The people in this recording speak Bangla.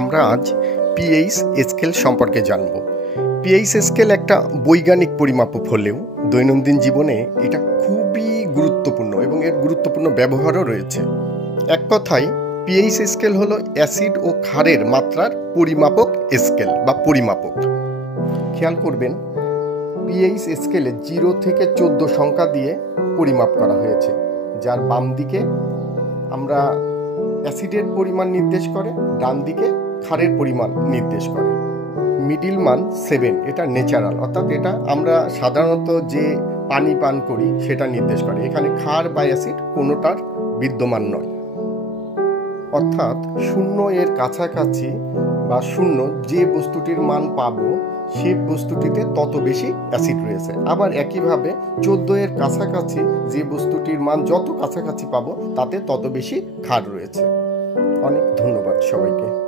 আমরা আজ পিএইচ স্কেল সম্পর্কে জানব। পিএইচ স্কেল একটা বৈজ্ঞানিক পরিমাপক হলেও দৈনন্দিন জীবনে এটা খুবই গুরুত্বপূর্ণ এবং এর গুরুত্বপূর্ণ ব্যবহারও রয়েছে। এক কথায় পিএইচ স্কেল হলো অ্যাসিড ও ক্ষারের মাত্রার পরিমাপক স্কেল বা পরিমাপক। খেয়াল করবেন, পিএইচ স্কেলে 0 থেকে 14 সংখ্যা দিয়ে পরিমাপ করা হয়েছে, যার বাম দিকে আমরা অ্যাসিডের পরিমাণ নির্দেশ করে, ডান দিকে ক্ষারের পরিমাণ নির্দেশ করে। মিডিল মান 7, এটা ন্যাচারাল, অর্থাৎ এটা আমরা সাধারণত যে পানি পান করি সেটা নির্দেশ করে। এখানে ক্ষার বা অ্যাসিড কোনোটার বিদ্যমান নয়, অর্থাৎ 0 এর কাছাকাছি বা 0 যে বস্তুটির মান পাবো সেই বস্তুটিতে তত বেশি অ্যাসিড রয়েছে। আবার একইভাবে 14 এর কাছাকাছি যে বস্তুটির মান যত কাছাকাছি পাবো তাতে তত বেশি ক্ষার রয়েছে। অনেক ধন্যবাদ সবাইকে।